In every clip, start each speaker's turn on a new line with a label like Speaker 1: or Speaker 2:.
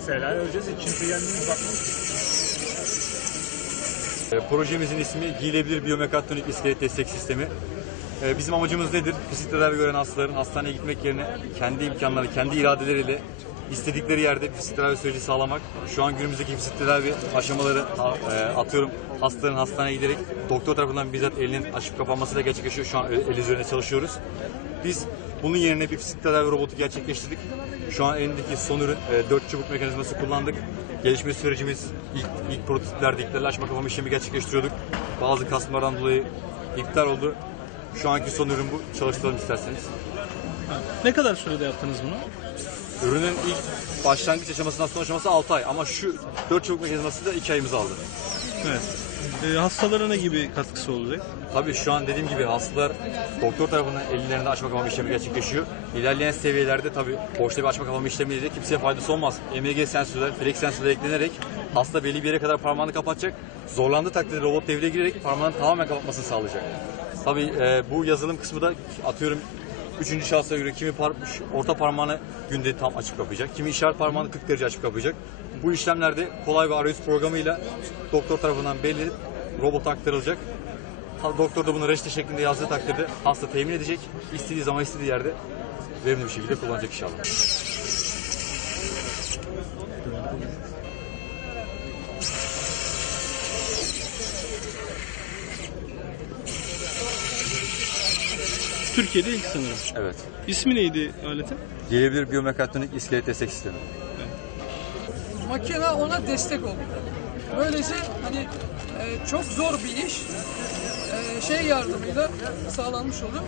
Speaker 1: Selam öleceğiz. Kimse kendimiz bakmıyor.
Speaker 2: E, Projemizin ismi Giyilebilir Biyomekatronik İskelet Destek Sistemi. E, Bizim amacımız nedir? Fizik tedavi gören hastaların hastaneye gitmek yerine kendi imkanları, kendi iradeleriyle istedikleri yerde fizik süreci sağlamak. Şu an günümüzdeki fizik tedavi aşamaları e, atıyorum hastaların hastaneye giderek doktor tarafından bizzat elinin açıp kapanmasıyla gerçekleşiyor. Şu an el üzerine çalışıyoruz. Biz bunun yerine bir fizik tedavi robotu gerçekleştirdik. Şu an elindeki son ürün e, 4 çubuk mekanizması kullandık. Gelişme sürecimiz ilk, ilk prototiplerde ilklerle açma kapama işlemi gerçekleştiriyorduk. Bazı kasmalardan dolayı iptal oldu. Şu anki son ürün bu. Çalıştıralım isterseniz.
Speaker 3: Ne kadar sürede yaptınız bunu?
Speaker 2: Ürünün ilk başlangıç aşamasından son aşaması 6 ay ama şu 4 çubuk mekanizması da 2 ayımızı aldı.
Speaker 3: Evet. Hastalara ne gibi katkısı olacak?
Speaker 2: Tabii şu an dediğim gibi hastalar doktor tarafından ellerinde açma kapama işlemi gerçekleşiyor. İlerleyen seviyelerde tabii boşta bir açma kapama işlemiyle de kimseye faydası olmaz. EMG sensörler, flex sensörler eklenerek hasta belli bir yere kadar parmağını kapatacak. Zorlandığı takdirde robot devreye girerek parmağını tamamen kapatmasını sağlayacak. Tabii e, bu yazılım kısmı da atıyorum Üçüncü şahsa göre kimi par- orta parmağını günde tam açıp kapayacak, kimi işaret parmağını 40 derece açıp kapayacak. Bu işlemlerde kolay bir arayüz programıyla doktor tarafından belli robota aktarılacak. Doktor da bunu reçete şeklinde yazdığı takdirde hasta temin edecek. istediği zaman istediği yerde verimli bir şekilde kullanacak inşallah.
Speaker 3: Türkiye'de ilk sanırım.
Speaker 2: Evet.
Speaker 3: İsmi neydi aletin?
Speaker 2: Gelebilir biyomekatronik iskelet destek sistemi.
Speaker 4: makine ona destek oldu. Böylece hani e, çok zor bir iş e, şey yardımıyla sağlanmış oldu.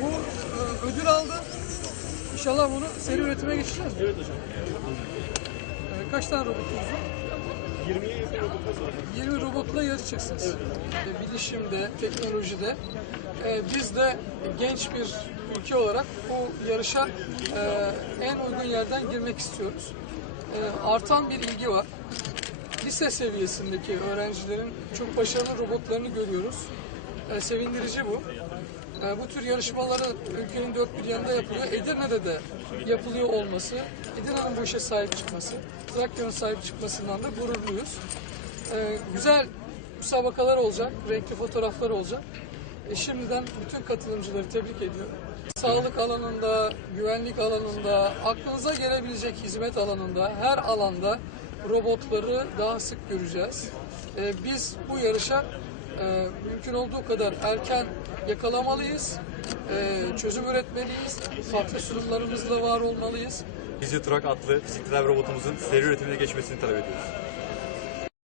Speaker 4: Bu e, ödül aldı. İnşallah bunu seri üretime geçeceğiz. Evet hocam. E, kaç tane robotumuz var? 20 robotla yarışacaksınız. E, bilişimde, teknolojide. E, biz de genç bir ülke olarak bu yarışa e, en uygun yerden girmek istiyoruz. E, artan bir ilgi var. Lise seviyesindeki öğrencilerin çok başarılı robotlarını görüyoruz. E, sevindirici bu. E, bu tür yarışmaların ülkenin dört bir yanında yapılıyor. Edirne'de de yapılıyor olması, Edirne'nin bu işe sahip çıkması, Trakya'nın sahip çıkmasından da gururluyuz. E, güzel müsabakalar olacak, renkli fotoğraflar olacak. E, şimdiden bütün katılımcıları tebrik ediyorum. Sağlık alanında, güvenlik alanında, aklınıza gelebilecek hizmet alanında, her alanda robotları daha sık göreceğiz. E, biz bu yarışa e, mümkün olduğu kadar erken yakalamalıyız, e, çözüm üretmeliyiz, farklı sunumlarımızla var olmalıyız.
Speaker 2: Fizyotrak adlı fizik robotumuzun seri üretimine geçmesini talep ediyoruz.